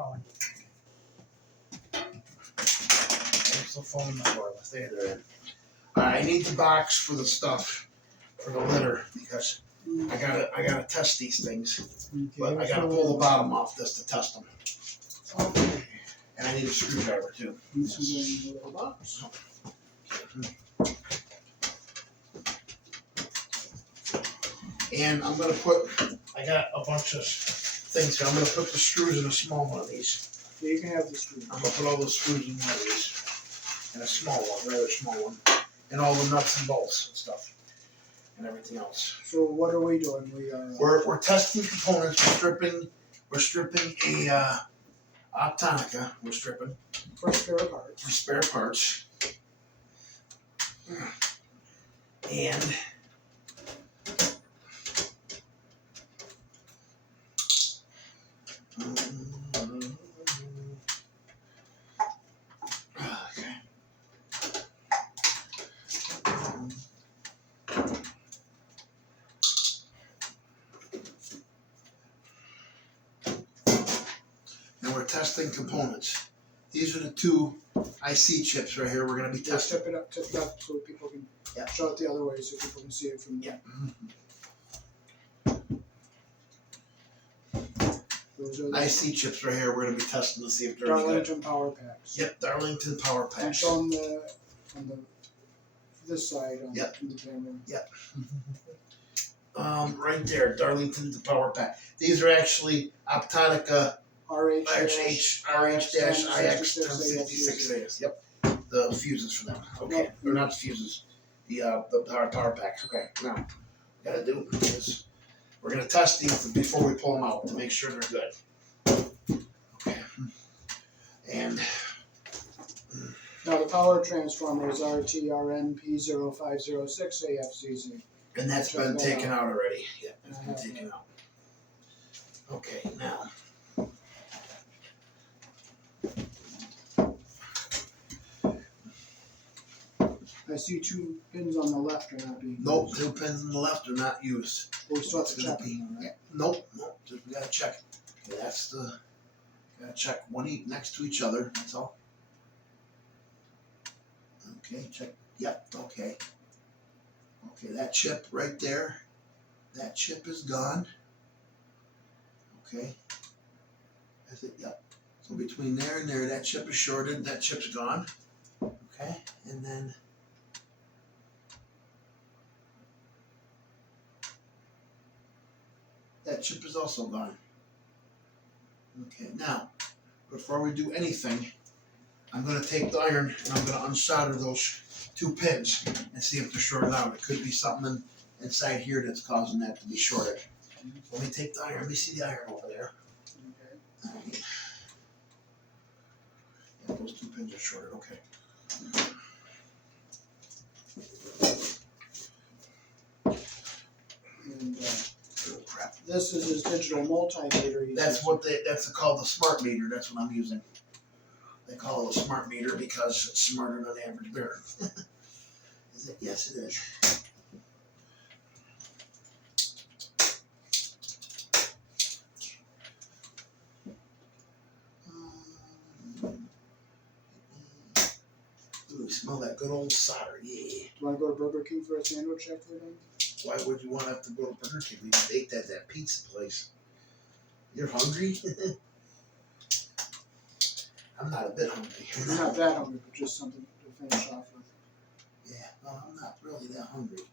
calling. What's the phone number? Stay there. I need the box for the stuff for the litter because I gotta test these things. But I gotta pull the bottom off this to test them. Okay. And I need a screwdriver too. This is in the little box. And I'm gonna I got a bunch of things here. I'm gonna put the screws in a small one of these. Yeah, you can have the screw. I'm gonna put all those screws in one of these. In a small one, rather small one. And all the nuts and bolts and stuff. And everything else. So what are we doing? We're testing components. We're stripping a Optonica. We're stripping for spare parts. For spare parts. And we're testing components. These are the two IC chips right here. We're going to be testing. Tip it up so people can show it the other way so people can see it from there. Those are the IC chips right here. We're going to be testing to see if they're Darlington power packs. Yep, Darlington power packs. And show them on this side on the camera. Yep. Right there, Darlington the power pack. These are actually Optonica RH-IX1066AS. Yep, the fuses for them. Okay, they're not the fuses. The power packs. Okay, now what we gotta do is we're gonna test these before we pull them out to make sure they're good. Okay, and now the power transformer is RTRNP0506AFCZ. And that's been taken out already. Yeah, it's been taken out. Okay, now. I see 2 pins on the left are not being used. Nope, 2 pins on the left are not used. We still have to check them, right? Yeah, nope, we gotta check. Okay, gotta check one next to each other, that's all. Okay, check, yep, okay. Okay, that chip right there, that chip is gone. Okay, that's it, yep. So between there and there, that chip is shorted, that chip's gone. Okay, and then that chip is also gone. Okay, now, before we do anything, I'm going to take the iron and I'm going to unsolder those 2 pins and see if they're shorted out. It could be something inside here that's causing that to be shorted. Let me take the iron. Let me see the iron over there. Okay. Yeah, those 2 pins are shorted. Okay. And this is his digital multimeter. That's called the smart meter. That's what I'm using. They call it a smart meter because it's smarter than the average bear. Is it? Yes, it is. Ooh, smell that good old solder. Yeah. Do you want to go to Burger King for a sandwich after that? Why would you want to have to go to Burger King? We just ate at that pizza place. You're hungry? I'm not a bit hungry. I'm not that hungry, but just something to finish off with. Yeah, no, I'm not really that hungry.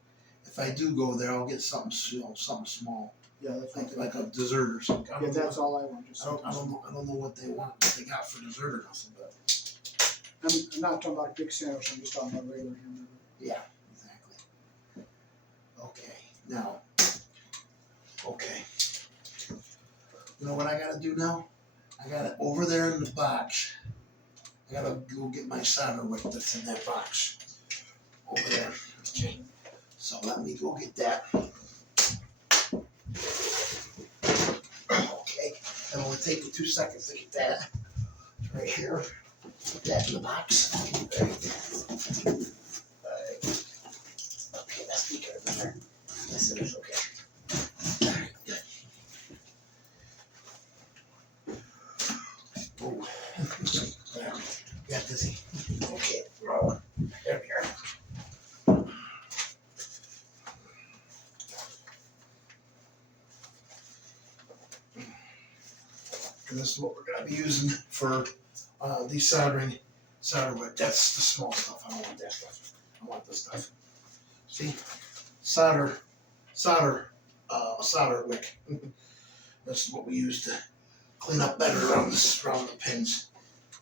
If I do go there, I'll get something, something small. Yeah, that's like a dessert or something. Yeah, that's all I want. Just I don't know what they got for dessert or nothing, but I'm not talking about a big sandwich. I'm just talking about a regular hamburger. Yeah, exactly. Okay, now. Okay. You know what I gotta do now? I gotta, over there in the box, I gotta go get my solder wick that's in that box. Over there. Okay. So let me go get that. Okay. It'll only take me 2 seconds to get that. It's right here. Put that in the box. Alright. Okay, that's good in there. Yes, it is okay. Alright, good. Oh, got dizzy. Okay, roll. There we are. And this is what we're gonna be using for these solder wood. That's the small stuff. I don't want that stuff. I want this stuff. See, solder wick. This is what we use to clean up better around the pins,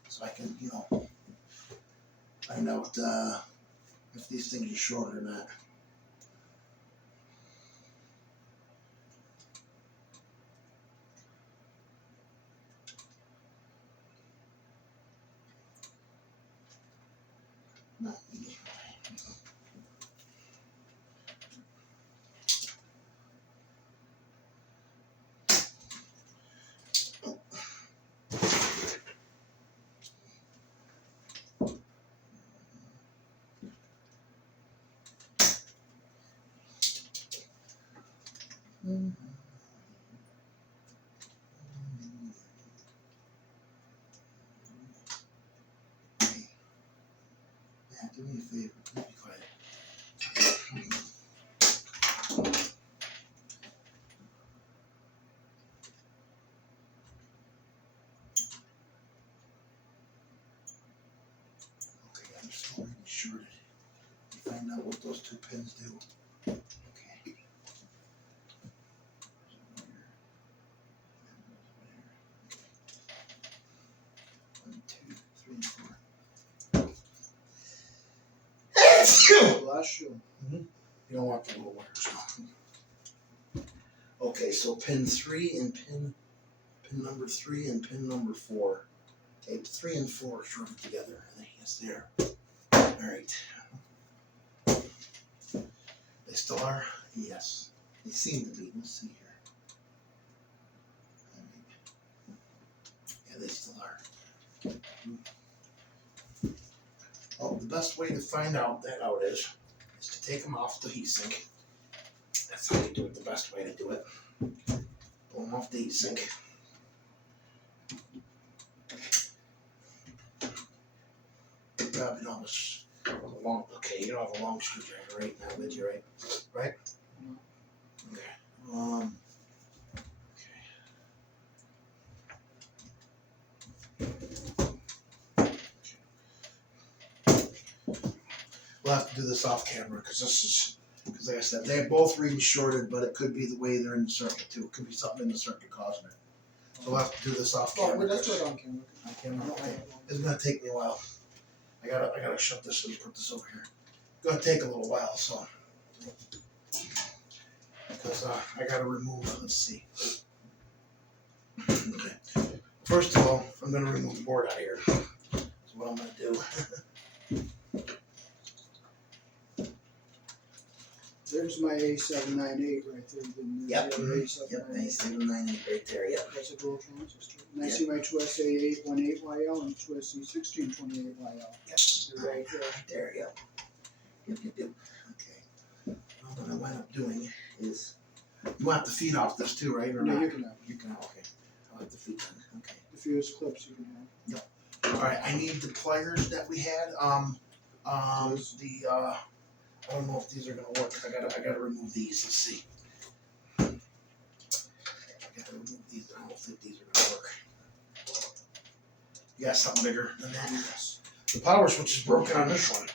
so I can, find out if these things are short or not. Not me. Do me a favor, please be quiet. Okay, I'm still really shorted. Find out what those two pins do. Okay. 1, 2, 3, 4. Bless you. You don't want the little wires. No. Okay, so pin 3 and pin number 3 and pin number 4. Okay, 3 and 4 are shorted together. I think it's there. All right. They still are? Yes. They seem to be. Let's see here. All right. Yeah, they still are. Well, the best way to find out is to take them off the heatsink. That's how you do it, the best way to do it. Pull them off the heatsink. Probably don't have a long, okay, you don't have a long screwdriver right now, did you, right? Right? Okay. We'll have to do this off camera because like I said, they're both reading shorted, but it could be the way they're in the circuit too. It could be something in the circuit causing it. So we'll have to do this off camera. Well, let's do it on camera. On camera, okay. It's gonna take me a while. I gotta shut this and put this over here. It's gonna take a little while, so because I gotta remove. Let's see. Okay. First of all, I'm gonna remove the board out of here. That's what I'm gonna do. There's my A798 right there. Yep. Yep. A798 right there. Yep. That's a dual transistor. And I see my 2SA818YL and 2SC1628YL. Yep. They're right there. Right there. Yep. Yep. Okay. Well, what I wind up doing is you want the feed off this too, right? Or No, not? you can have. You can. Okay. I like the feed then. Okay. The fuse clips you can have. All right. I need the pliers that we had. I don't know if these are gonna work. I gotta remove these. Let's see. I gotta remove these. I don't think these are gonna work. You got something bigger than that? Yes. The power switch is broken on this one.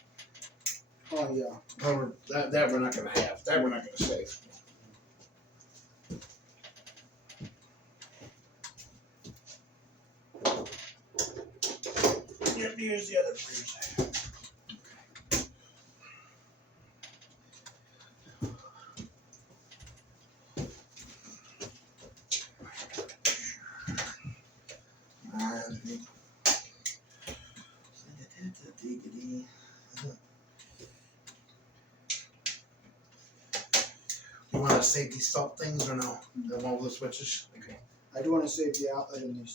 Oh yeah. Power that we're not gonna have. That we're not gonna save. Yep, here's the other freeze. You want to save these salt things or no? The one with the switches? Okay. I do want to save the outlet in the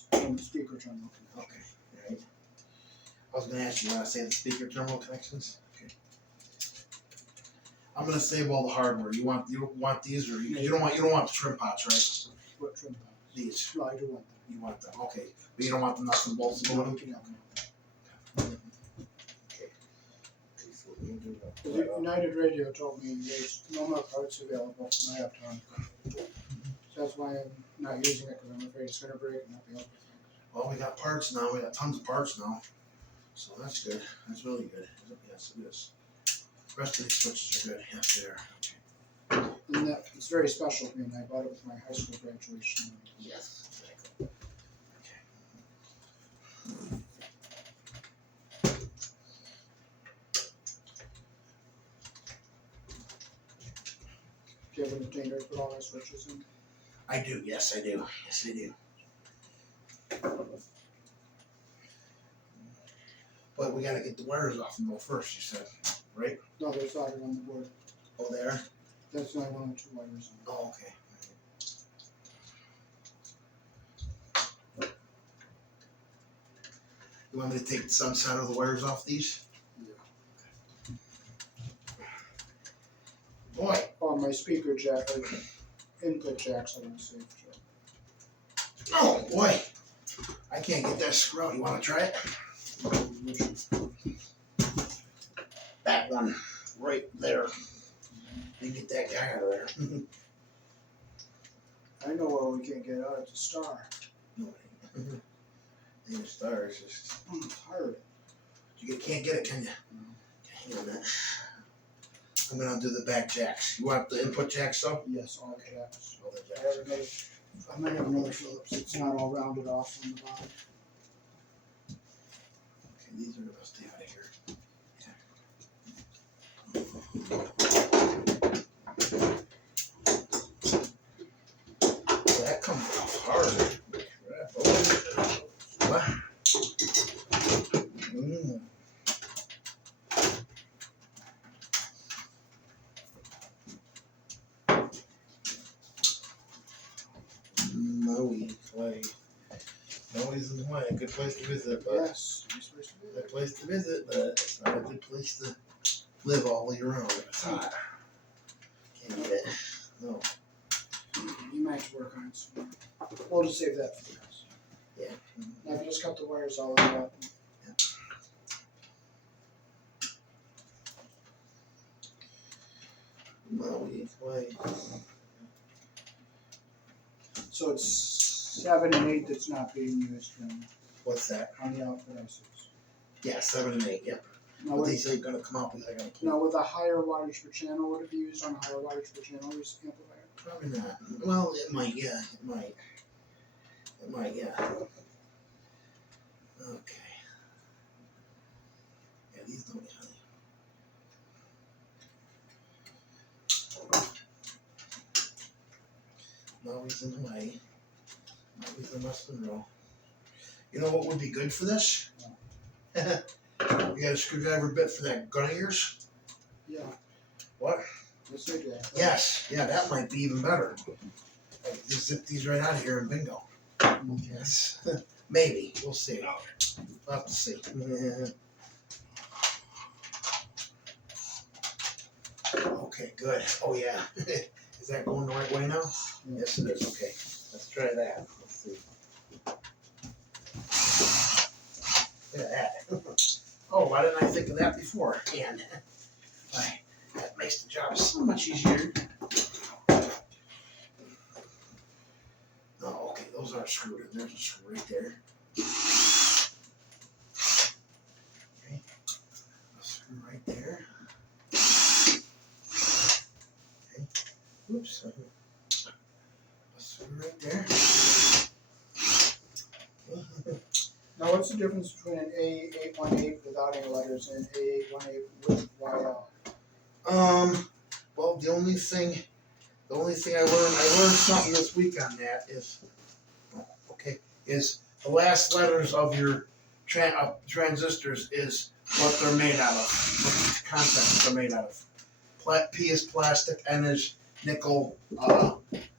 speaker terminal. Okay. All right. I was going to ask you, want to save the speaker terminal connections? Okay. I'm going to save all the hardware. You want these or you don't want the trim pots, right? What trim pots? These. No, I do want them. You want them, okay, but you don't want the nuts and bolts No, on we them? can have them. Okay, so we'll do that. The United Radio told me there's no more parts available from my uptown. So that's why I'm not using it, because I'm afraid it's gonna break and not be able to fix it. Well, we got parts now, we got tons of parts now, so that's good, that's really good, yes, it is. The rest of these switches are good, yes, they are, okay. And that, it's very special to me, and I bought it with my high school graduation. Yes, exactly. Do you have a container to put all our switches in? I do, yes I do, yes I do. But we gotta get the wires off them though first, you said, right? No, they're soldered on the board. Oh, there? That's only one or two wires on Oh, okay. You want me to take the sun side of the wires off these? it. Boy, Yeah. Oh, my speaker jack, or input jacks, I want to say. oh boy. I can't get that screw out. You wanna try it? That one, right there. You get that guy out of there. I know where we can't get out, it's a star. No, ain't a star, it's just, It's hard. you can't get it, can you? Hang on a minute. I'm gonna do the back jacks. You want the input jacks though? Yes, all the jacks. All the I jacks. have another, I might have another Phillips, it's not all rounded off on the bottom. Okay, these are gonna stay out of here. That comes off hard. Crap. Oh. What? Maui, Hawaii. Maui's in Hawaii, a good place to visit, but Yes, you're supposed to do a that. good place to visit, but it's not a good place to live all year round. It's hot. Can't get it. No. You might have to work on it some more. We'll just save that for the house. Yeah. Now, if you just cut the wires all the way up. Maui, Hawaii. So it's 7 and 8 that's not being used What's that? on the output ICs. Yeah, 7 and 8, yep. Now But with, these ain't gonna come out because I gotta pull. now with a higher wattage per channel, would it be used on a higher wattage per channel amplifier? Probably not. Well, it might, yeah, it might. It might, yeah. Okay. Yeah, these don't have. Maui's in Hawaii. Maui's in West Monroe. You know what would be good for this? You got a screwdriver bit for that gun ears? Yeah. What? Yes, I do. Yes, yeah, that might be even better. Like, just zip these right out of here and bingo. Yes. Maybe. We'll see. We'll have to see. Okay, good. Oh, yeah. Is that going the right way now? Yeah. Yes, it is. Okay. Let's try that. Let's see. Look at that. Oh, why didn't I think of that before? And that makes the job so much easier. Oh, okay. Those aren't screwed in. There's a screw right there. Okay. A screw right there. Okay. Oops. A screw right there. Now, what's the difference between an A818 without any letters and an A818 with YL? Well, the only thing I learned something this week on that is the last letters of your transistors is what they're made out of, what the contents are made out of. P is plastic, N is nickel,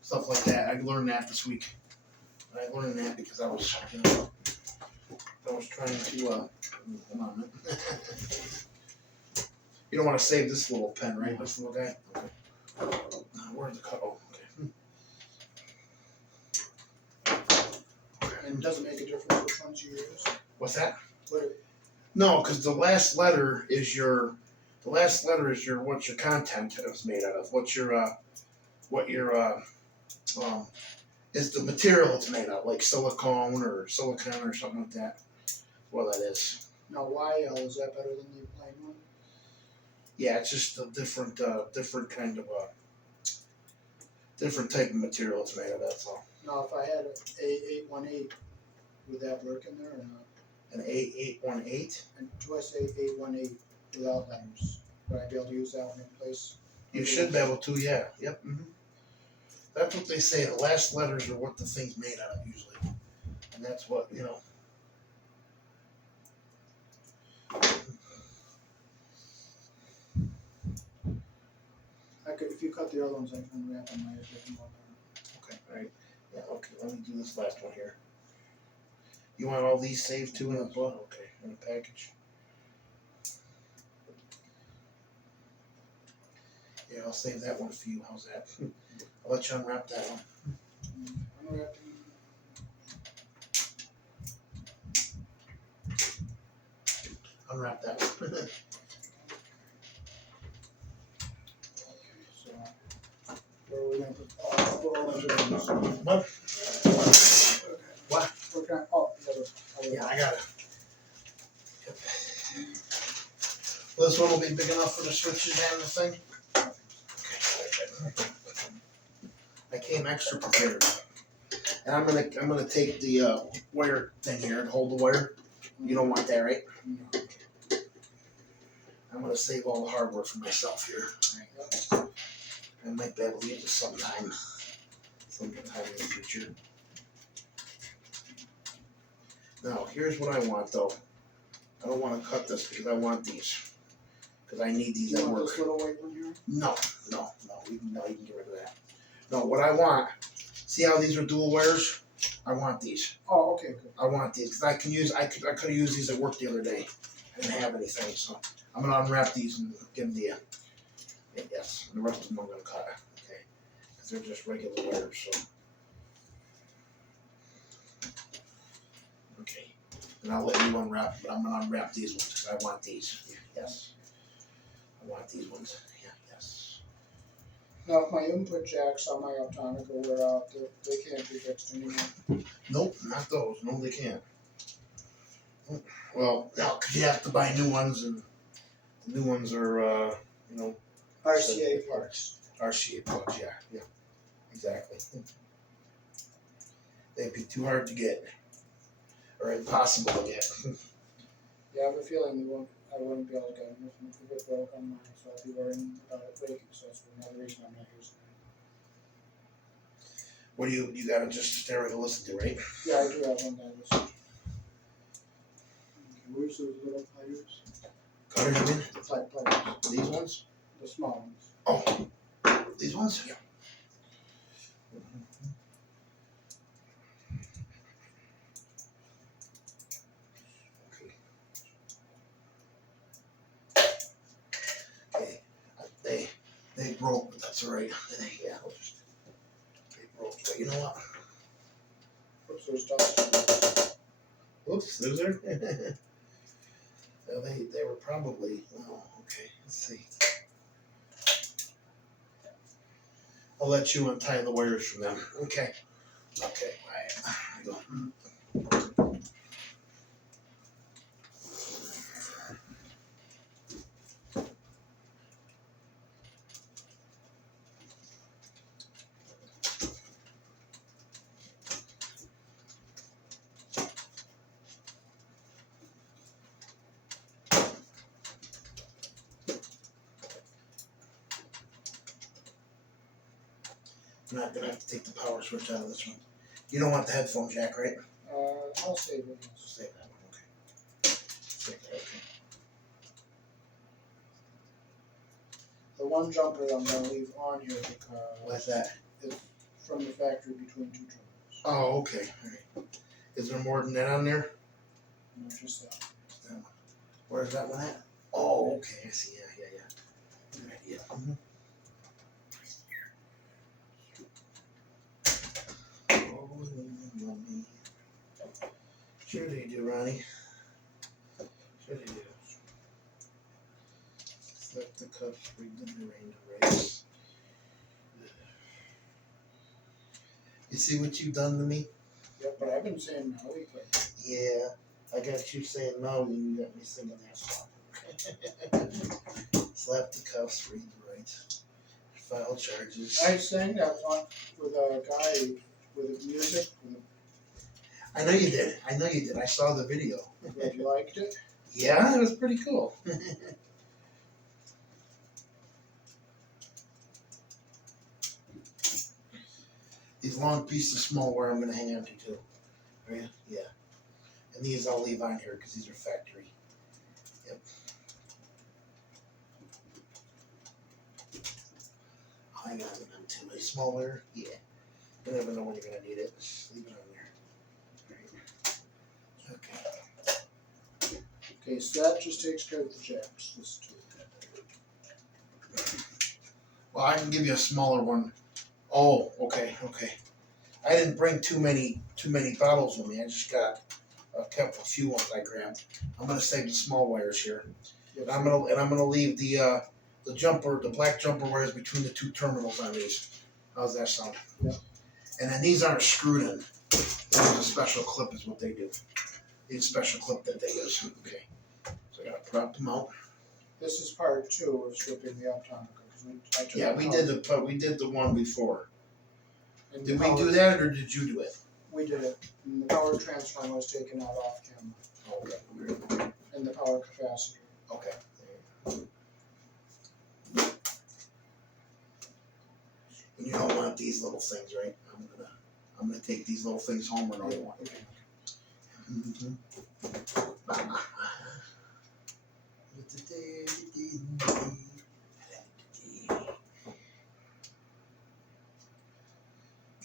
stuff like that. I learned that this week. I learned that because I was, trying to, hold on a minute. You don't want to save this little pen, right? This little guy? Okay. Where's the cut? Oh, okay. Okay. And does it make a difference which ones you use? What's that? What, No, because the last letter is your what's your content is made out of. What your is the material it's made of, like silicone or silicon or something like that. Well, that is. now YL, is that better than the plain one? Yeah, it's just a different kind of different type of material it's made of. That's all. Now if I had a A818, would that work in there or not? An A818. And do I say 818 without letters? Would I be able to use that one in place? You should be able to. Yeah. Yep. That's what they say. The last letters are what the thing's made out of usually, and that's what you know. I could, if you cut the other ones, I can wrap them later. Okay. All right. Yeah. Okay. Let me do this last one here. You want all these saved too in a book? Okay. In a package. Yeah, I'll save that one for you. How's that? I'll let you unwrap that one. Unwrapping. Unwrap that one. Okay, so where are we gonna put we're all into this. What? Okay. What? We're gonna, oh, the other. Yeah, I got it. Yep. Well, this one will be big enough for the switches and the thing. Okay. I came extra prepared, and I'm gonna take the wire thing here and hold the wire. You don't want that, right? No. I'm gonna save all the hardware for myself here. I might be able to use it sometime in the future. Now, here's what I want though. I don't want to cut this because I want these. Because I need these Do you at want work. this little white one here? No. You can get rid of that. No, what I want, see how these are dual wires? I want these. Oh, okay, good. I want these because I could have used these at work the other day. I didn't have anything, so I'm gonna unwrap these and give them to you. Yes, and the rest of them I'm gonna cut. Okay, because they're just regular wires. So okay, and I'll let you unwrap. But I'm gonna unwrap these ones because I want these. Yes, I want these ones. Yeah, yes. Now, if my input jacks on my Optonica wear out, they can't be fixed anymore. Nope, not those. No, they can't. Well, no, because you have to buy new ones, and the new ones are, RCA parts. RCA plugs. Yeah, exactly. They'd be too hard to get, or impossible to get. Yeah, I have a feeling I wouldn't be able to get them if it broke on mine, so I'd be worrying about it breaking, so that's another reason I'm not using it. What do you gotta just stereo to listen to, right? Yeah, I do have one that was. Okay, where's those little pliers? Cutters, you mean? The pliers. These ones? The small ones. Oh, these ones? Yeah. Okay. They broke, but that's all right. They broke, but you know what? Oops, there's dust. Oops, those are. Well, they were probably. Oh, okay. Let's see. I'll let you untie the wires from them. Okay. Okay. All right. Here we go. I'm not gonna have to take the power switch out of this one. You don't want the headphone jack, right? I'll save it. Yes. Save that one, okay. Save that, okay. The one jumper I'm gonna leave on here What's because that? it's from the factory between two jumpers. Oh, okay. All right. Is there more than that on there? No, just that. That one. Where's that one at? Oh, okay. I see. Yeah. Good idea. Oh, Sure they do, Ronnie. Sure they do. Select the cups, bring them the rain to race. You see what you've done to me? Yeah, but I've been saying Maui, but Yeah, I got you saying no, and you got me singing that song. Slap the cuffs, read the rights, file charges. I sang that one with a guy with music. I know you did. I know you did. I saw the video. Glad you liked it. Yeah, it was pretty cool. These long pieces of small wire I'm going to hang on to too. Right? Yeah. And these I'll leave on here because these are factory. Yep. I'll hang on to them too. A small wire? Yeah. You never know when you're going to need it. Just leave it on there. Right. Okay. Okay, so that just takes care of the jacks. This two. Well, I can give you a smaller one. Oh, okay, okay. I didn't bring too many bottles with me. I just got kept a few ones I grabbed. I'm gonna save the small wires here. Yep. And I'm gonna leave the black jumper wires between the two terminals on these. How's that sound? Yep. And then these aren't screwed in. There's a special clip is what they do. It's a special clip that they use. Okay. So I gotta prop them out. This is part 2 of stripping the optonica. Yeah, we did the one before. And Did the we power- do that or did you do it? We did it. And the power transformer was taken out off camera. Okay. And the power capacitor. Okay. You don't want these little things, right? I'm gonna take these little things home or another one. Okay.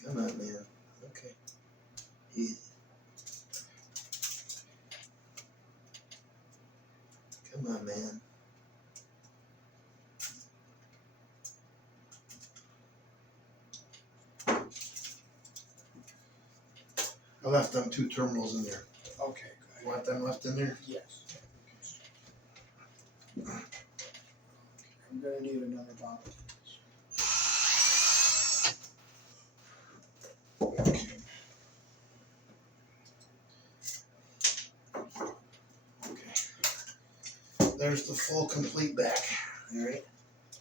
Come on, man. Okay. Easy. Come on, man. I left them 2 terminals in there. Okay, You want them left in there? yes. I'm gonna need another bottle. Okay. There's the full complete back. Alright.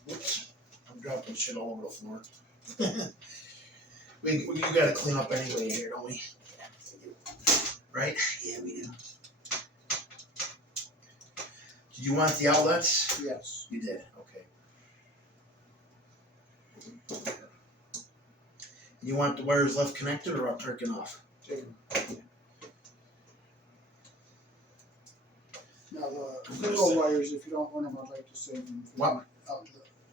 Whoops. I'm dropping shit all over the floor. You gotta clean up anyway here, don't we? Right? Yeah, we do. Did you want the outlets? Yes. You did, okay. You want the wires left connected or up taken off? Take them. Now the single wires, if you don't want them, I'd like to save them. What?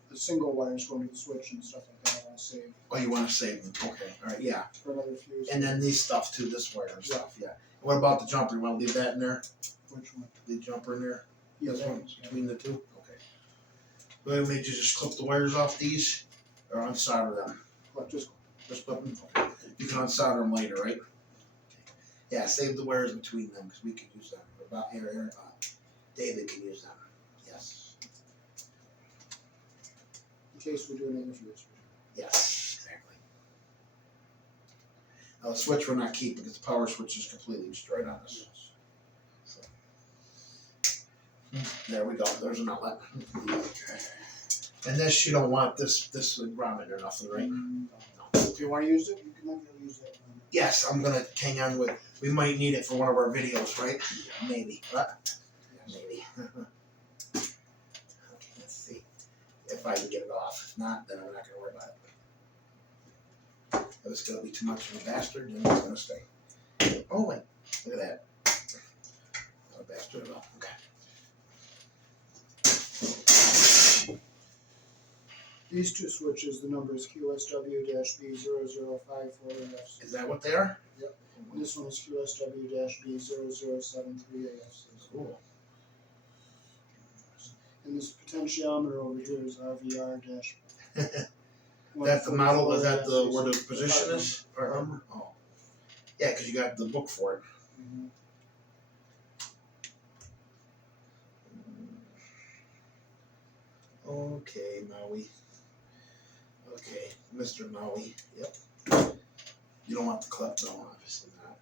The single wires going to the switch and stuff like that, I want to save Oh, you want to save them? Okay, all right, yeah. for another fuse. And then these stuff too, this wire and stuff, yeah. What about the jumper? You want to leave that in there? Which one? The jumper in there? Yeah, This that one one's- between the two? Okay. Well, maybe you just clip the wires off these or unsolder them? Well, just Just clip them? Okay. You can unsolder them later, right? Yeah, save the wires between them because we could use them. About here, David can use them. Yes. in case we do another fuse. Yes, exactly. Now the switch we're not keeping because the power switch is completely destroyed on us. So. There we go. There's an outlet. And this you don't want this grounded or nothing, right? No. If you want to use it, you can use that one. Yes, I'm gonna hang on with. We might need it for one of our videos, right? Maybe. What? Yes. Maybe. Okay, let's see if I can get it off. If not, then I'm not gonna worry about it. If it's gonna be too much of a bastard, then it's gonna stay. Oh wait, look at that. Not a bastard at all. Okay. These two switches, the number is QSW-B0054AF. Is that what they are? Yep. And this one is QSW-B0073AF. Cool. And this potentiometer over here is RVR dash. That's the model. Is that where the position is? Part number? Oh. Yeah, because you got the book for it. Mhm. Okay, Maui. Okay, Mr. Maui. Yep. You don't want the clip, no, obviously not.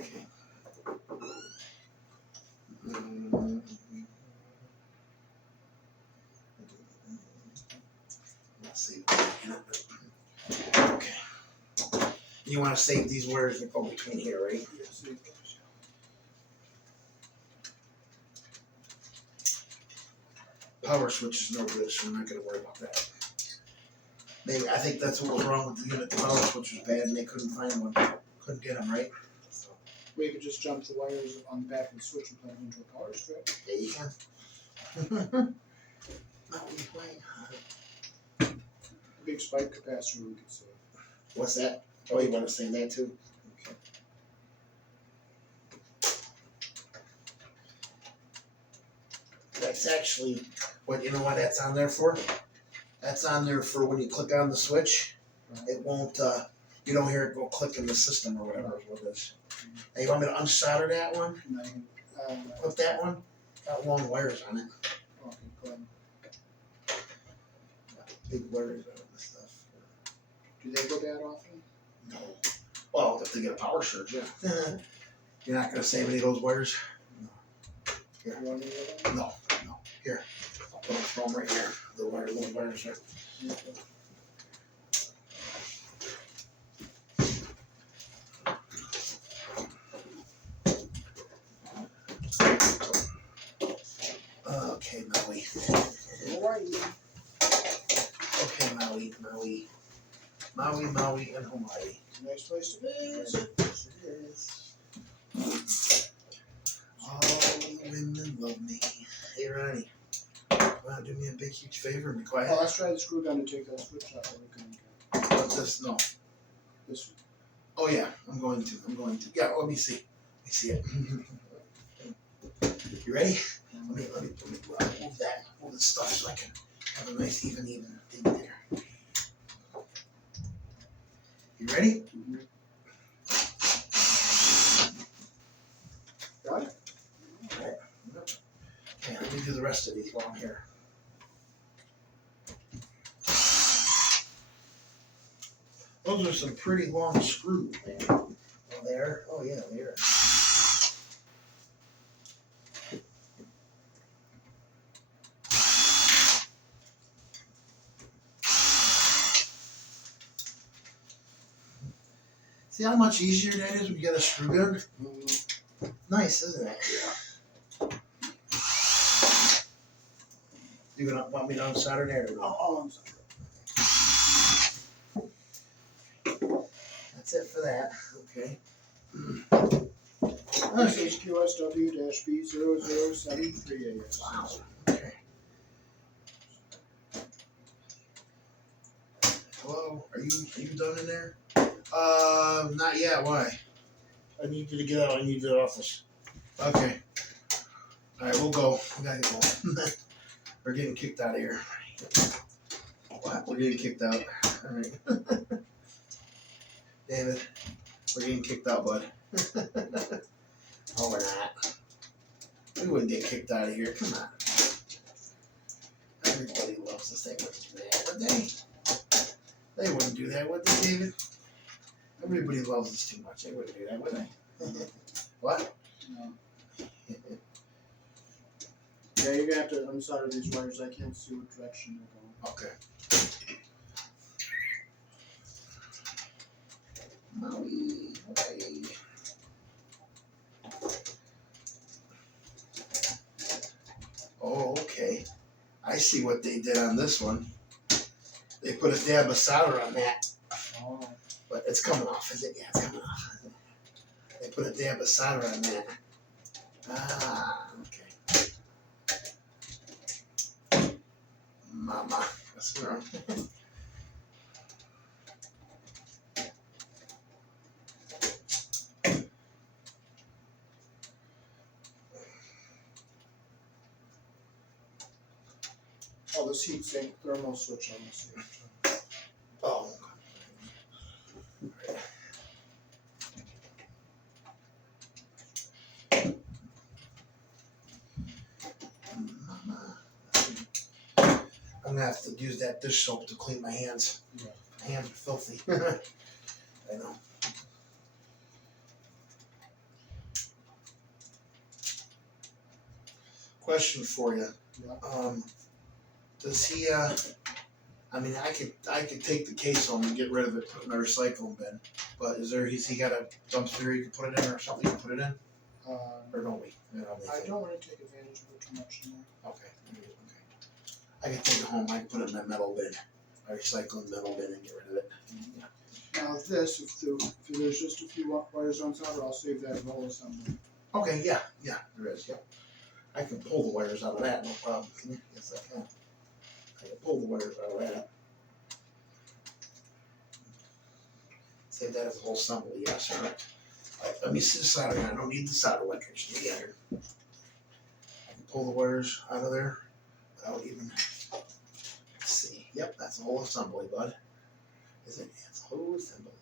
Okay. Let's see. Okay. You want to save these wires that go between here, right? Yeah, save those. Power switch is no good, so we're not going to worry about that. Maybe I think that's what was wrong with the unit. The power switch was bad, and they couldn't find one. Couldn't get them right. So We could just jump the wires on the back of the switch and plug it into a power strip. yeah, you can. Big spike capacitor we could save. What's that? Oh, you want to say that too? Okay. That's actually what, you know why that's on there for? That's on there for when you click on the switch, it won't, you don't hear it go click in the system or whatever is what it is. Now you want me to unsolder that one? And then, Put that one? Got long wires on it. okay, go ahead. Big wires on it and stuff. Do they go bad often? No. Well, if they get a power surge, yeah. You're not gonna save any of those wires? You want any of them? No, no. Here. I'll put them from right here. The wire, little wires there. Yeah. Okay, Maui. Alrighty. Okay, Maui, and Hawaii. Nice place to visit. Yes, it is. All the women love me. Hey, Ronnie. Want to do me a big, huge favor and be quiet? Oh, let's try the screw gun to take that switch out that we couldn't get. What's this? No. This one. Oh, yeah. I'm going to. Yeah, let me see. Let me see it. You ready? Let me move that. Move the stuff so I can have a nice even thing there. You ready? Mm-hmm. Got it? Alright. Okay, let me do the rest of these while I'm here. Those are some pretty long screws, man. Oh, they are? Oh, yeah, they are. See how much easier that is when you get a screw gun? Mm-hmm. Nice, isn't it? Yeah. You gonna want me to unsolder that or not? Oh, I'm sorry. That's it for that. Okay. This is QSW-B0073AS. Wow. Okay. Hello. Are you done in there? Not yet. Why? I need you to get out. I need you to the office. Okay. All right, we'll go. We gotta get going. We're getting kicked out of here. What? We're getting kicked out. All right. David, we're getting kicked out, bud. Oh, we're not. We wouldn't get kicked out of here. Come on. Everybody loves us. They wouldn't do that, would they? They wouldn't do that, would they, David? Everybody loves us too much. They wouldn't do that, would they? What? No. Yeah, you're gonna have to unsolder these wires. I can't see what direction they're going. Okay. Maui, Hawaii. Oh, okay. I see what they did on this one. They put a dab of solder on that, Oh. but it's coming off, is it? Yeah, it's coming off. They put a dab of solder on that. Ah, okay. Mama, that's wrong. Oh, this heat sink thermal switch on the same time. Oh. Mama. I'm gonna have to use that dish soap to clean my hands. Yeah. My hands are filthy. I know. Question for you. Yeah. Does he? I mean, I could take the case home and get rid of it, put it in a recycling bin. But has he got a dumpster you can put it in or something you can put it in? Or don't we? I don't want to take advantage of it too much in there. Okay. I can take it home. I can put it in my metal bin, my recycling metal bin, and get rid of it. Now this, if there's just a few wires on solder, I'll save that roll assembly. Okay. Yeah. There is. Yeah. I can pull the wires out of that. No problem. Yes, I can. I can pull the wires out of that. Save that as a whole assembly. Yes. All right. Let me see the soldering. I don't need the solder wick. I just need the iron. I can pull the wires out of there without even. Let's see. Yep, that's a whole assembly, bud. Is it? It's a whole assembly.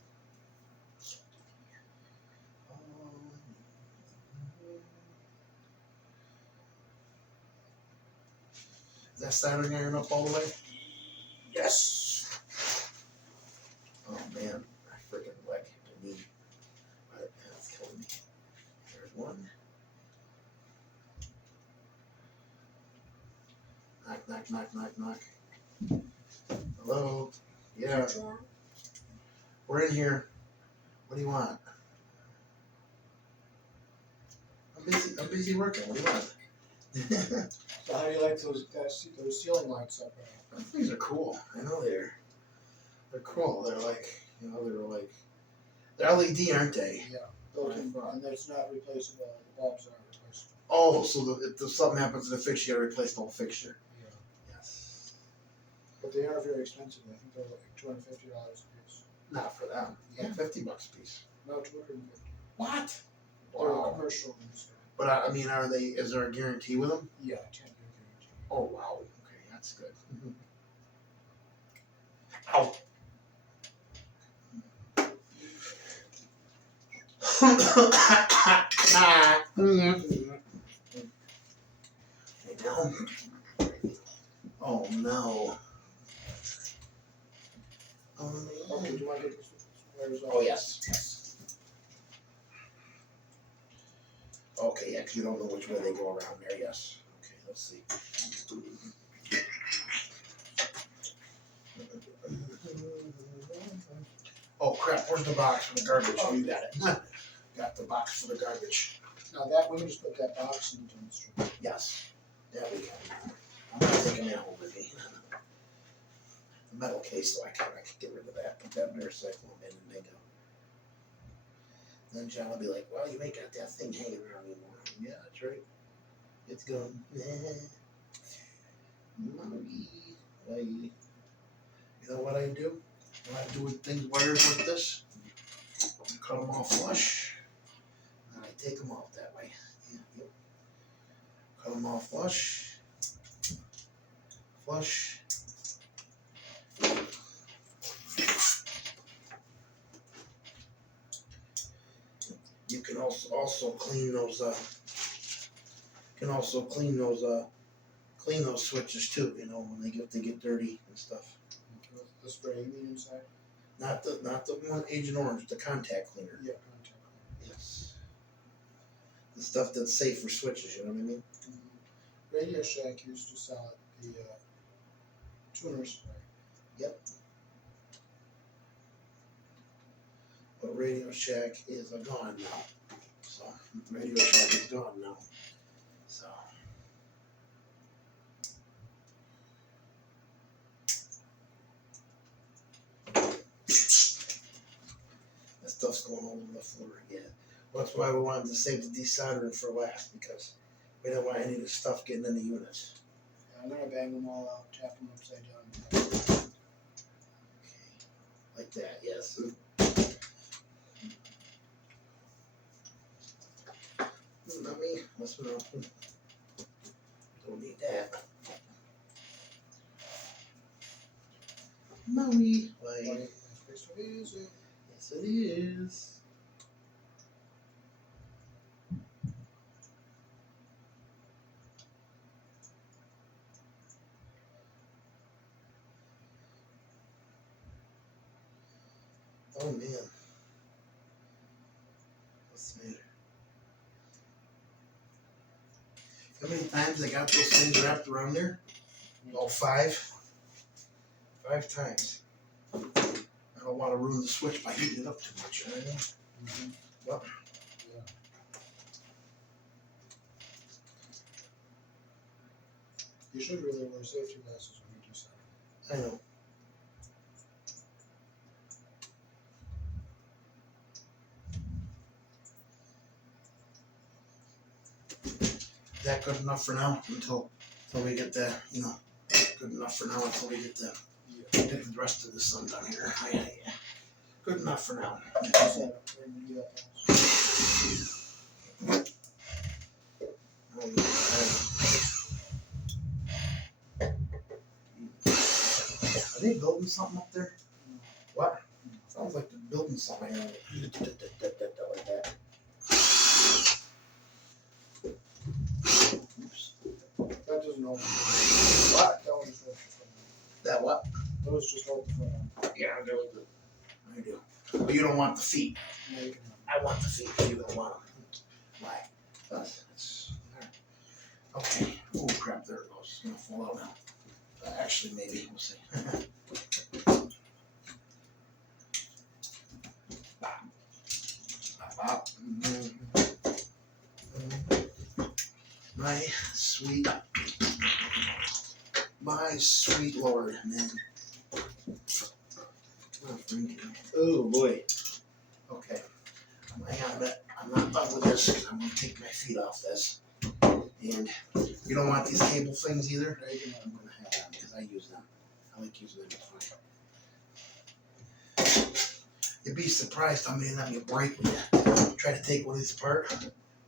Is that soldering iron up all the way? Yes. Oh man, I freaking leg. My knee. That's killing me. There's one. Knock. Hello? Yeah. We're in here. What do you want? I'm busy working. What do you want? So how do you like those ceiling lights up there? Those things are cool. I know they're cool. They're like, they're LED, aren't they? Yeah. Built in, and it's not replaceable. The bulbs aren't replaceable. Oh, so if something happens to the fixture, you gotta replace the whole fixture. Yeah. Yes. But they are very expensive. I think they're like $250 a piece. Not for them. Yeah, $50 a piece. No, $250. What? They're Wow. commercial ones. But I mean, is there a guarantee with them? Yeah, 10-year guarantee. Oh wow. Okay, that's good. Ow. Oh no. Okay, do you want to get this wires off? Oh yes. Okay, yeah, 'cause you don't know which way they go around there. Yes. Okay, let's see. Oh crap! Where's the box for the garbage? Oh, you got it. Got the box for the garbage. Now that we can just put that box in the dumpster. Yes. Yeah, we can. I'm not taking that home with me. The metal case, so I can get rid of that. Put that in the recycling bin and they go. Then John will be like, "Well, you ain't got that thing hanging around anymore." Yeah, that's right. It's gone. Mommy. You know what I do? When I do with things wires like this, cut them off flush, and I take them off that way. Yep. Cut them off flush. You can also clean those. Clean those switches too. You know when they get dirty and stuff. The spray you mean inside? Not the one Agent Orange, the contact cleaner. Yeah, contact cleaner. Yes. The stuff that's safe for switches. You know what I mean? Mm-hmm. Radio Shack used to sell it, the tuner spray. Yep. But Radio Shack is gone now. So Radio Shack is gone now. So. That stuff's going all over the floor again. Well, that's why we wanted to save the desoldering for last, because we don't want any of the stuff getting in the units. Yeah, I'm gonna bang them all out, tap them upside down. Okay. Like that, yes. Not me. That's not. Don't need that. Mommy. Like. Yes, it is. Oh man. What's the matter? How many times I got those things wrapped around there? Oh, 5. 5 times. I don't want to ruin the switch by heating it up too much, you know what I mean? Well, Yeah. You should really wear safety glasses when you do something. I know. Is that good enough for now until we get the, you know, good enough for now until we get the rest of the sun done here. Yeah. Good enough for now. Are they building something up there? What? Sounds like they're building something like that. That doesn't open. What? That one just opens the front end. That what? Those just open the front end. Yeah, I do. I do. But you don't want the feet. No, you can have I want the feet. You don't want them. Why? That's all right. Okay. Oh crap! There it goes. It's gonna fall out now. Actually, maybe we'll see. My sweet Lord, man. Oh boy. Okay. Hang on a minute. I'm not done with this because I'm going to take my feet off this. And you don't want these cable things either? I'm going to have them because I use them. I like using them. You'd be surprised how many of them you break when you try to take one of these apart.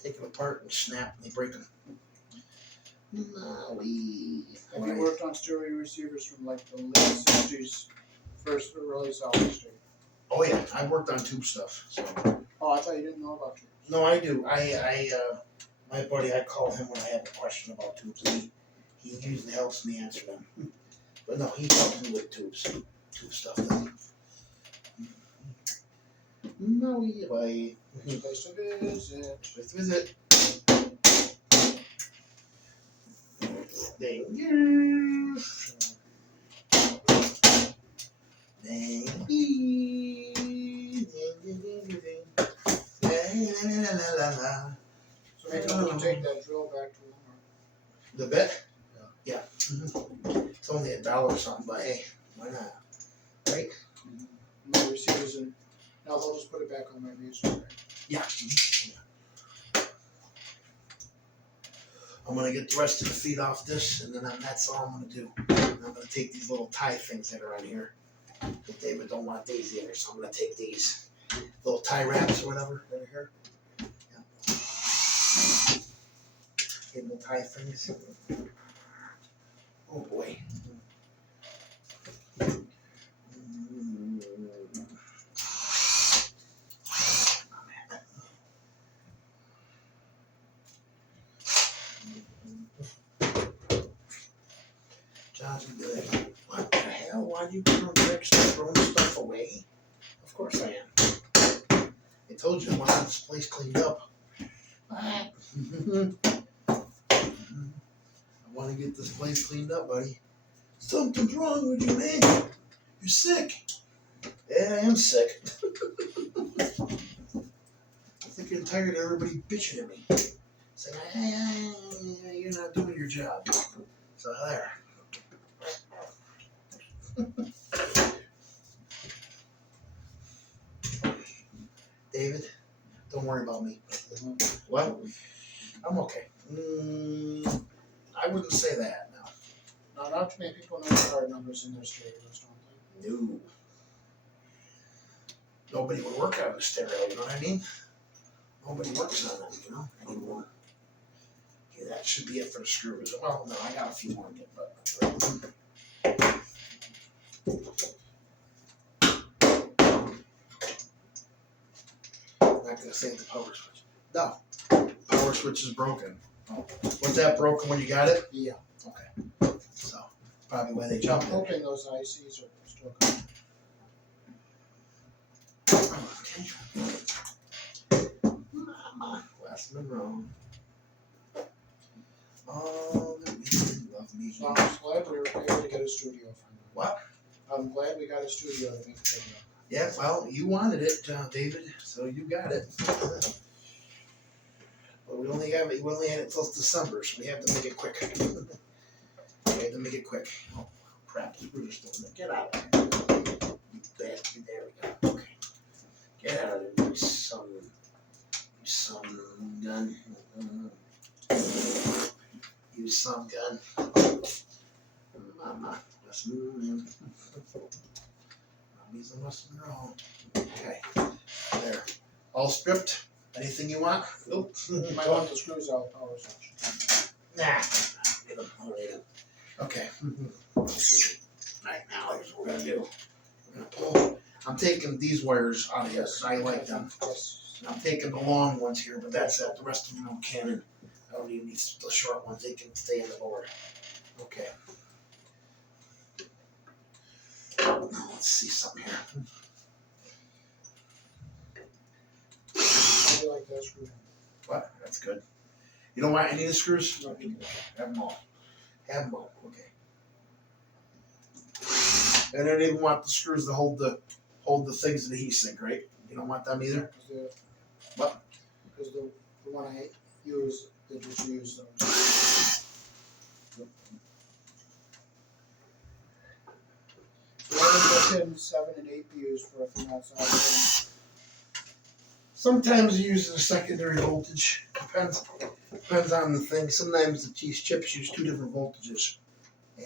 Take them apart and snap and they break them. Maui. Have you worked on stereo receivers from like the late 60s, first early salvage state? Oh yeah, I worked on tube stuff. So. Oh, I thought you didn't know about tubes. No, I do. My buddy, I call him when I have a question about tubes. He usually helps me answer them. But no, he helps me with tube stuff. Maui, bye. Place to visit. Let's visit. Thank you. Thank you. So maybe we'll take that drill back to Walmart. The bit? Yeah. It's only $1 or something, but hey, why not? Right? My receivers and now they'll just put it back on my register. Right? Yeah. I'm gonna get the rest of the feet off this, and then that's all I'm gonna do. And I'm gonna take these little tie things that are on here. But David don't want these either, so I'm gonna take these little tie wraps or whatever that are here. Yeah. Cable tie things. Oh boy. John's gonna be like, what the hell? Why do you keep on throwing stuff away? Of course I am. I told you I wanted this place cleaned up. I want to get this place cleaned up, buddy. Something's wrong with you, man. You're sick. Yeah, I am sick. I think I'm tired of everybody bitching at me. Saying, hey, you're not doing your job. So there. David, don't worry about me. What? I'm okay. I wouldn't say that, no. Now, not too many people know the card numbers in their stereos, don't they? No. Nobody would work out of the stereo, you know what I mean? Nobody works on that, you know, anymore. Okay, that should be it for the screws. Well, no, I got a few more to get, but that's right. I'm not gonna save the power switch. No, power switch is broken. Oh. Was that broken when you got it? Yeah. Okay. So probably why they I'm jumped it. hoping those ICs are still good. West Monroe. Oh, the reason you love me. So I'm glad we were able to get a studio finally. What? I'm glad we got a studio to make a video. Yeah, well, you wanted it, David, so you got it. But we only had it till December, so we have to make it quick. We had to make it quick. Oh, crap, the screws are still in there. Get out of there. You bastard. There we go. Okay. Get out of there, you son gun. You son gun. Mama, let's move in. Mommy's a must know. Okay. There. All stripped? Anything you want? Nope. You might want the screws out of the power section. Nah. Get them. I'll read them. Okay. Alright, now here's what we're gonna do. We're gonna pull. I'm taking these wires out of here because I like them. Yes. I'm taking the long ones here, but that's it. The rest of them I'm canning. I don't need these the short ones. They can stay in the board. Okay. Now let's see something here. How do you like that screw? What? That's good. You don't want any of the screws? No, Okay. Have them all. Have them all. Okay. And I don't even want the screws to hold the things in the heat sink, right? You don't want them either? What? Because the one I use, they just use those. So what are the 7 and 8 used for if you're not solid? Sometimes you use a secondary voltage. Depends on the thing. Sometimes these chips use 2 different voltages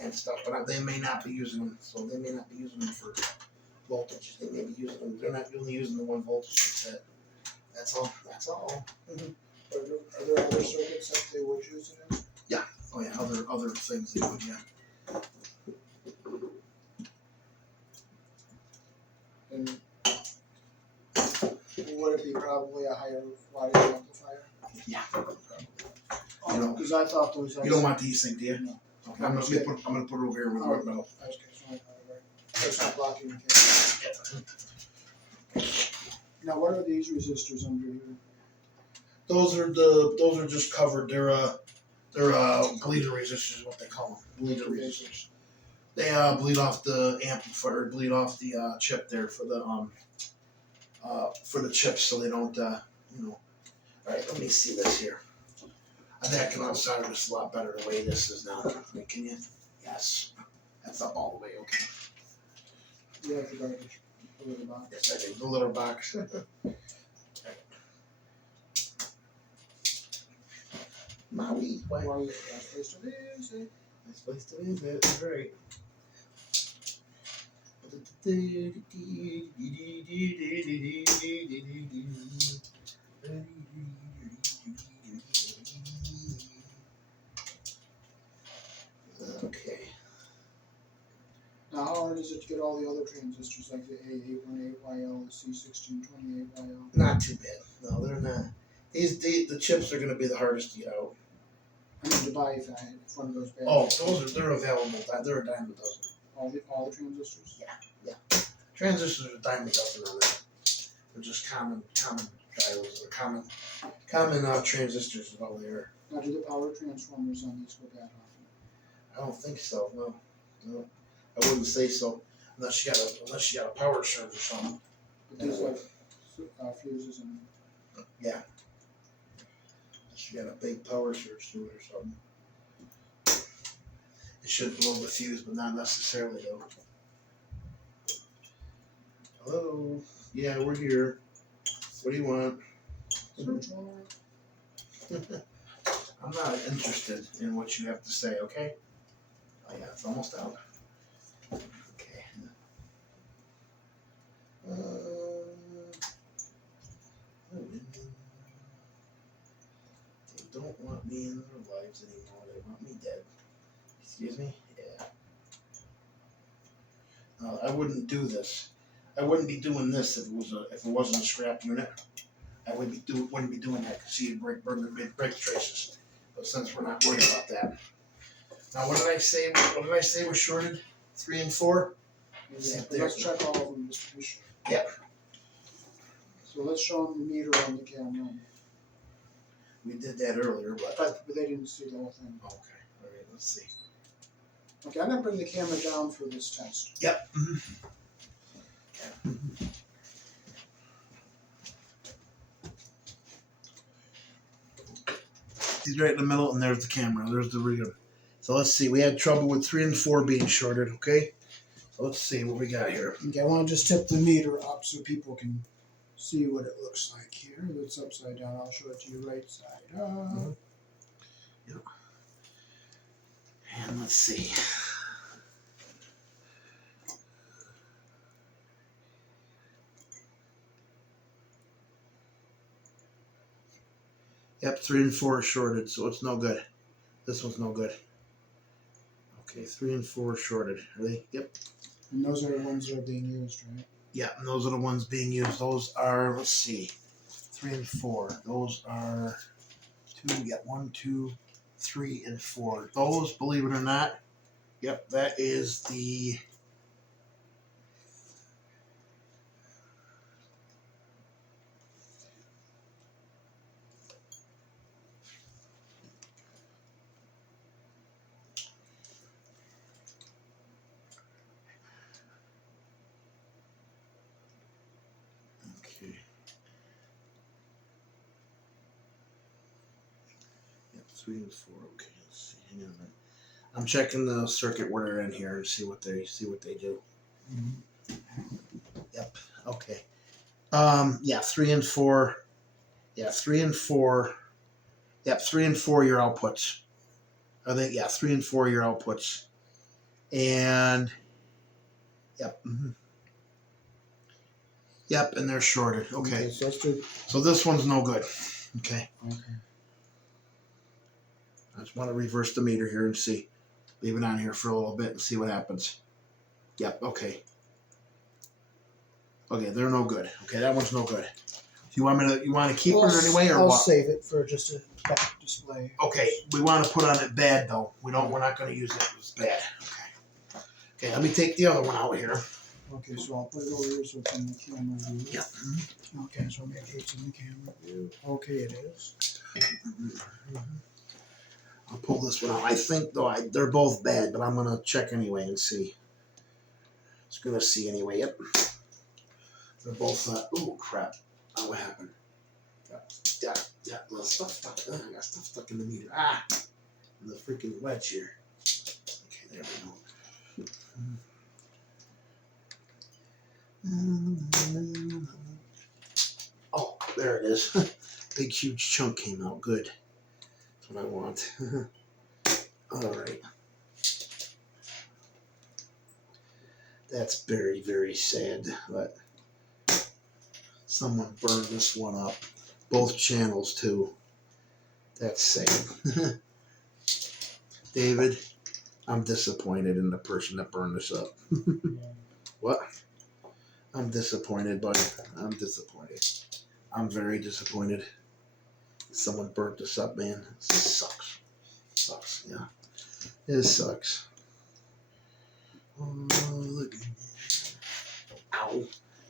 and stuff, but they may not be using them. So they may not be using them for voltage. They may be using them. They're not only using the 1 voltage. That's all. That's all. Are there other circuits that they would use it in? Oh yeah, other things they would, yeah. And would it be probably a higher wattage amplifier? Yeah. You know, because I thought those. You don't want the heat sink, do you? No. Okay, I'm gonna put it over here with the metal. I was kidding. It's not blocking the cable. Now, what are these resistors under here? Those are just covered. They're bleeder resistors, is what they call them. Bleeder resistors. They bleed off the amplifier, bleed off the chip there for the chips, so they don't All right, let me see this here. I think I can outside of this a lot better the way this is now. Can you? Yes. That's up all the way. Okay. Yeah, the garbage. The litter box. Yes, I do. The litter box. Maui. Why? Last place to visit. Nice place to visit. That's right. Okay. Now, how hard is it to get all the other transistors like the A818YL, the C1628YL? Not too bad. No, they're not. The chips are going to be the hardest to get out. I need to buy if one of those bad. Oh, they're available. They're a dime a dozen. All the transistors? Yeah. Transistors are a dime a dozen on that. They're just common diodes or common transistors is all they are. Now, do the power transformers on these go bad often? I don't think so. No, I wouldn't say so unless you got a power surge or something. But these like fuses and. Yeah. Unless you got a big power surge to it or something. It should blow the fuse, but not necessarily though. Hello. Yeah, we're here. What do you want? I'm not interested in what you have to say, okay? Oh yeah, it's almost out. Okay. They don't want me in their lives anymore. They want me dead. Excuse me? Yeah. I wouldn't do this. I wouldn't be doing this if it wasn't a scrap unit. I wouldn't be doing that because you'd break the traces. But since we're not worried about that. Now, what did I say? What did I say was shorted? 3 and 4. Yeah, but let's check all of them just to be sure. Yep. So let's show them the meter on the camera. We did that earlier, but But they didn't see the whole thing. okay. All right, let's see. Okay, I'm gonna bring the camera down for this test. Yep. He's right in the middle, and there's the camera. There's the reader. So let's see. We had trouble with 3 and 4 being shorted. Okay. So let's see what we got here. Okay, I want to just tip the meter up so people can see what it looks like here. It's upside down. I'll show it to you right side up. Mhm. Yep. And let's see. Yep, 3 and 4 are shorted, so it's no good. This one's no good. Okay, 3 and 4 are shorted. Are they? Yep. And those are the ones that are being used, right? Yeah, and those are the ones being used. Those are, let's see, 3 and 4. Those are 2, yeah, 1, 2, 3, and 4. Those, believe it or not, yep, that is the. Okay. Yep, 3 and 4. Okay, let's see. Hang on a minute. I'm checking the circuit where they're in here and see what they do. Mm-hmm. Yep. Okay. Yeah, 3 and 4. Yeah, 3 and 4. Yep, 3 and 4 are your outputs. I think, yeah, 3 and 4 are your outputs. And yep. Mm-hmm. Yep, and they're shorted. Okay. So let's do. So this one's no good. Okay. Okay. I just want to reverse the meter here and see. Leave it on here for a little bit and see what happens. Yep, okay. Okay, they're no good. Okay, that one's no good. You want to keep it anyway, or I'll what? save it for just a back display. Okay, we want to put on it bad though. We're not going to use it. It's bad. Okay. Okay, let me take the other one out here. Okay, so I'll put it over here so it's in the camera view. Yep. Okay, so I'll make sure it's in the camera view. Okay, it is. I'll pull this one out. I think though they're both bad, but I'm gonna check anyway and see. Just gonna see anyway. Yep. They're both. Oh crap! Oh, what happened? Yeah. Little stuff stuck. I got stuff stuck in the meter. Ah, and the freaking wedge here. Okay, there we go. Oh, there it is. Big huge chunk came out. Good. That's what I want. All right. That's very, very sad, but someone burned this one up. Both channels, too. That's sad. David, I'm disappointed in the person that burned this up. What? I'm disappointed, buddy. I'm disappointed. I'm very disappointed. Someone burnt this up, man. It sucks. Sucks, yeah. It sucks. Oh, look. Ow.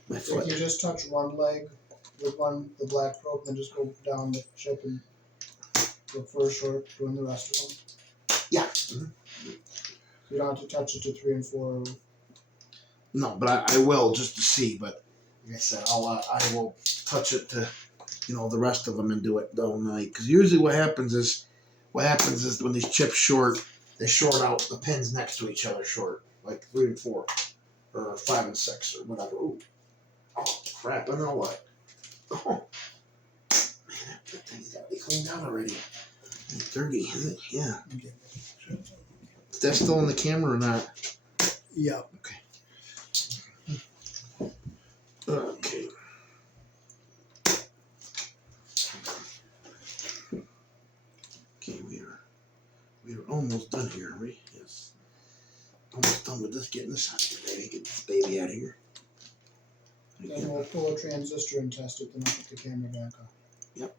My So foot. if you just touch one leg with the black probe, then just go down the chip and go first short, doing the rest of them. Yeah. Mm-hmm. You don't have to touch it to 3 and 4. No, but I will just to see. But like I said, I will touch it to, the rest of them and do it though night. Because usually what happens is when these chips short, they short out the pins next to each other short, like 3 and 4, or 5 and 6, or whatever. Ooh. Oh crap! I know what. Oh man, that thing's got to be cleaned out already. It's dirty, isn't it? Yeah. Is that still in the camera or not? Yeah. Okay. Okay. Okay, we are almost done here, are we? Yes. Almost done with this. Getting this out of here, baby. Get this baby out of here. Then we'll pull a transistor and test it, then I'll put the camera back on. Yep.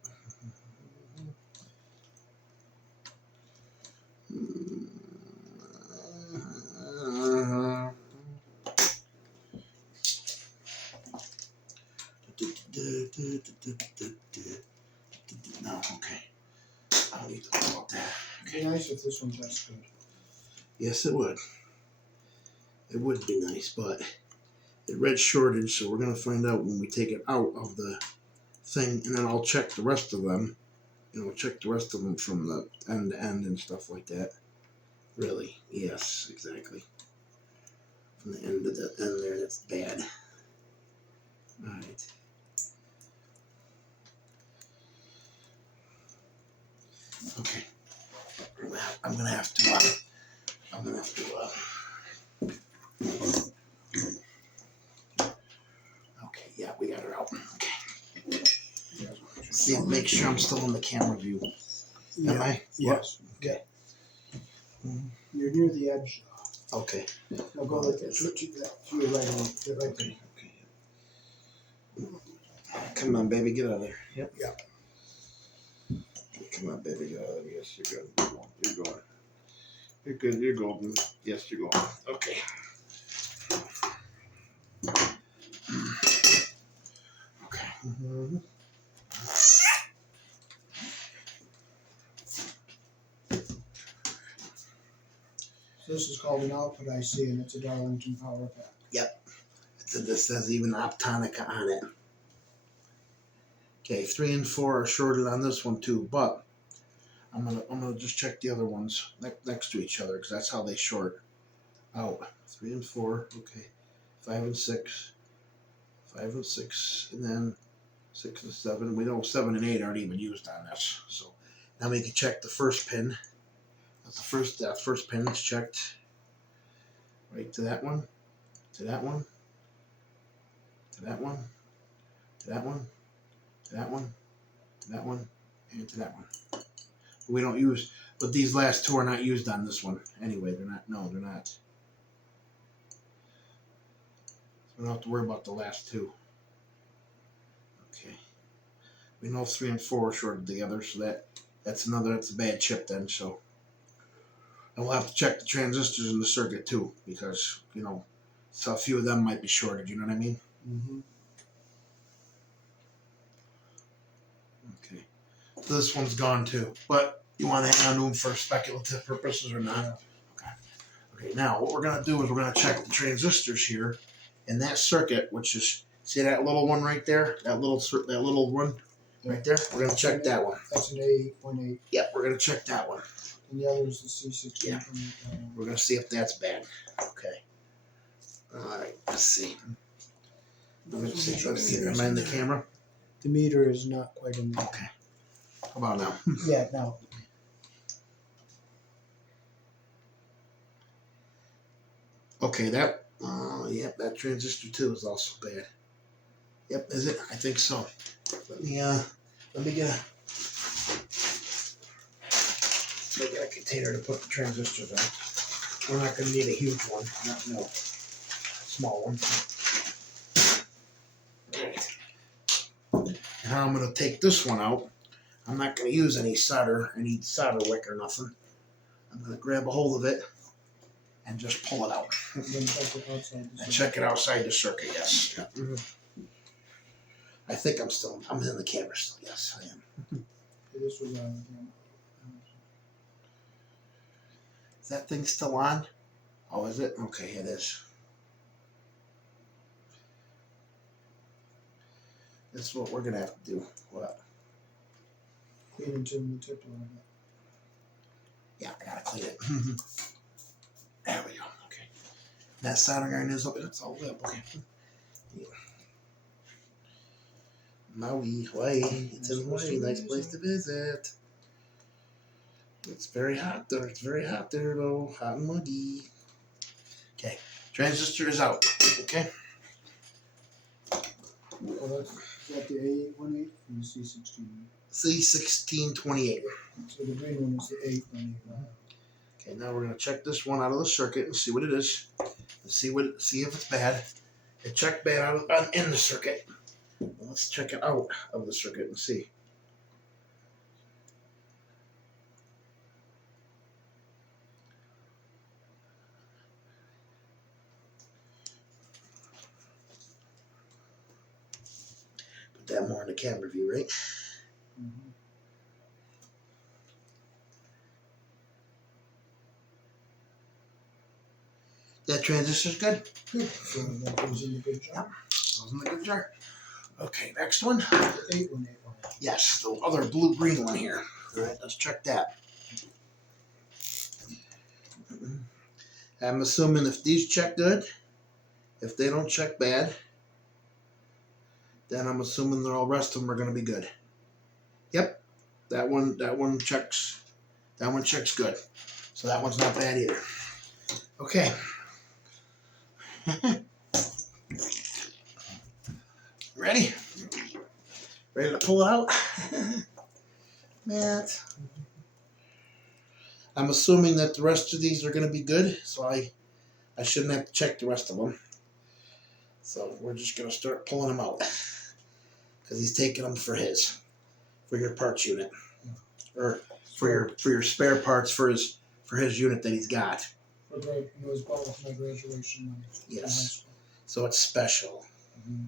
No, okay. don't need to know about that. It'd be nice if this one just good. Yes, it would. It would be nice, but it read shortage, so we're gonna find out when we take it out of the thing, and then I'll check the rest of them. You know, check the rest of them from the end to end and stuff like that. Really? Yes, exactly. From the end to the end there, that's bad. Alright. Okay. I'm gonna have to, okay, yeah, we got her out. Okay. See, make sure I'm still in the camera view. Am I? Yes. Okay. You're near the edge. Okay. Now go like that. To your right, right there. Okay. Come on, baby, get out of there. Yep. Yeah. Come on, baby, get out of there. Yes, you're good. You're going. You're good. You're golden. Yes, you're going. Okay. Okay. Mm-hmm. This is called an output IC, and it's a Darlington power pack. Yep. This says even Optonica on it. Okay, 3 and 4 are shorted on this one too, but I'm gonna just check the other ones next to each other because that's how they short out. 3 and 4, okay. 5 and 6, 5 and 6, and then 6 and 7. We know 7 and 8 aren't even used on this, so now we can check the first pin. That first pin is checked. Right to that one, to that one, to that one, to that one, to that one, to that one, and to that one. We don't use, but these last two are not used on this one. Anyway, they're not. No, they're not. We don't have to worry about the last two. Okay. We know 3 and 4 are shorted together, so that's a bad chip then. So. And we'll have to check the transistors in the circuit too, because, you know, so a few of them might be shorted, you know what I mean? Mm-hmm. Okay. So this one's gone too, but you want to hang on to them for speculative purposes or not? Yeah. Okay. Okay, now what we're going to do is we're going to check the transistors here in that circuit, which is, see that little one right there? That little one right there? We're going to check that one. That's an A8.8. Yep, we're going to check that one. And the other is the C16. Yeah. We're going to see if that's bad. Okay. Alright, let's see. Let's see. Am I in the camera? The meter is not quite in there. Okay. How about now? Yeah, now. Okay, that that transistor too is also bad. Yep, is it? I think so. Let me get a container to put the transistors in. We're not gonna need a huge one. No. Small one. And how I'm gonna take this one out, I'm not gonna use any solder wick or nothing. I'm gonna grab a hold of it and just pull it out. And then check it outside. And check it outside the circuit, yes. Yeah. Mm-hmm. I think I'm in the camera still, yes, I am. This was on the camera. Is that thing still on? Oh, is it? Okay, it is. This is what we're gonna have to do. What? Clean and trim the tip a little bit. Yeah, I gotta clean it. There we go. Okay. That soldering iron is up. It's all lit. Okay. Yeah. Maui, Hawaii. It's in Hawaii. Nice place to visit. It's very hot there. It's very hot there though. Hot and muggy. Okay. Transistor is out. Okay. Well, is that the A8.8 or the C16? C1628. So the green one is the 8.8. Okay, now we're gonna check this one out of the circuit and see what it is. And see if it's bad. It checked bad in the circuit. Well, let's check it out of the circuit and see. Put that more in the camera view, right? Mm-hmm. That transistor's good? Good. So that goes in the good jar. Goes in the good jar. Okay, next one. The 818 wire. Yes, the other blue-green one here. All right, let's check that. I'm assuming if these check good, if they don't check bad, then I'm assuming the rest of them are going to be good. Yep, that one checks. That one checks good. So that one's not bad either. Okay. Ready? Ready to pull it out? Matt. I'm assuming that the rest of these are going to be good, so I shouldn't have to check the rest of them. So we're just going to start pulling them out. Because he's taking them for your parts unit. Or for your spare parts for his unit that he's got. It was bought with my graduation money. Yes. So it's special. Mm-hmm.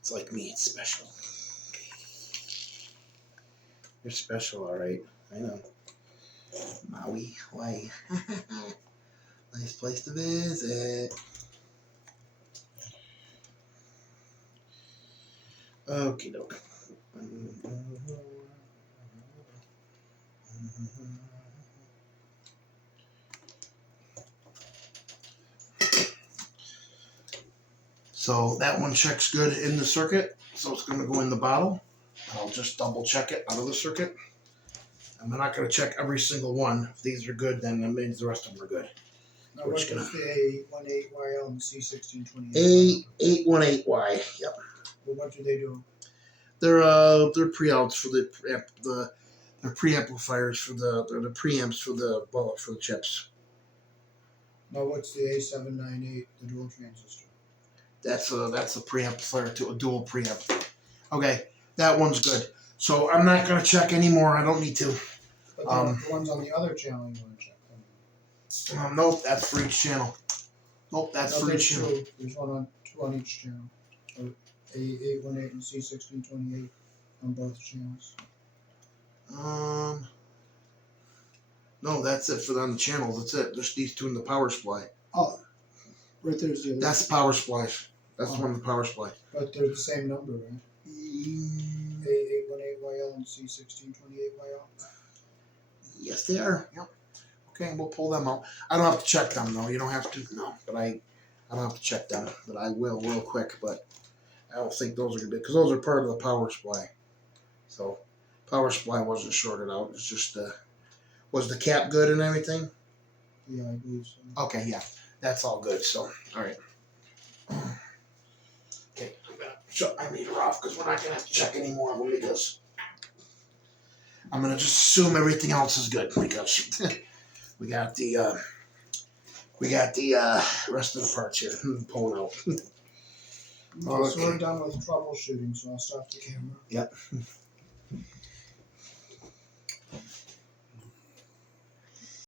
It's like me, it's special. You're special, alright. I know. Maui, Hawaii. Nice place to visit. Okie doke. So that one checks good in the circuit, so it's going to go in the bottle. I'll just double check it out of the circuit. I'm not going to check every single one. If these are good, then that means the rest of them are good. Now, We're what just is gonna- the 818YL and C1628? A818Y. Yep. Well, what do they do? They're preouts for they're preamplifiers for they're the preamps for the chips. Now, what's the A798, the dual transistor? That's a preamplifier to a dual preamp. Okay, that one's good. So I'm not gonna check anymore. I don't need to. But the ones on the other channel you want to check them. Nope, that's for each channel. Nope, that's No, for each channel. two. There's two on each channel. Or A818 and C1628 on both channels. No, that's it for on the channels. That's it. Just these two in the power supply. Oh, right there's the other. That's the power supply. That's one of the power supply. But they're the same number, right? A818YL and C1628YL. Yes, they are. Yep. Okay, we'll pull them out. I don't have to check them though. You don't have to. No, but I don't have to check them. But I will real quick. But I don't think those are gonna be because those are part of the power supply. So power supply wasn't shorted out. It's just was the cap good and everything? Yeah, I believe so. Okay, yeah, that's all good. So all right. Okay, I'm gonna shut my meter off because we're not gonna have to check any more of them because I'm gonna just assume everything else is good because we got the rest of the parts here pulling out. So we're done with troubleshooting, so I'll stop the camera. Yep.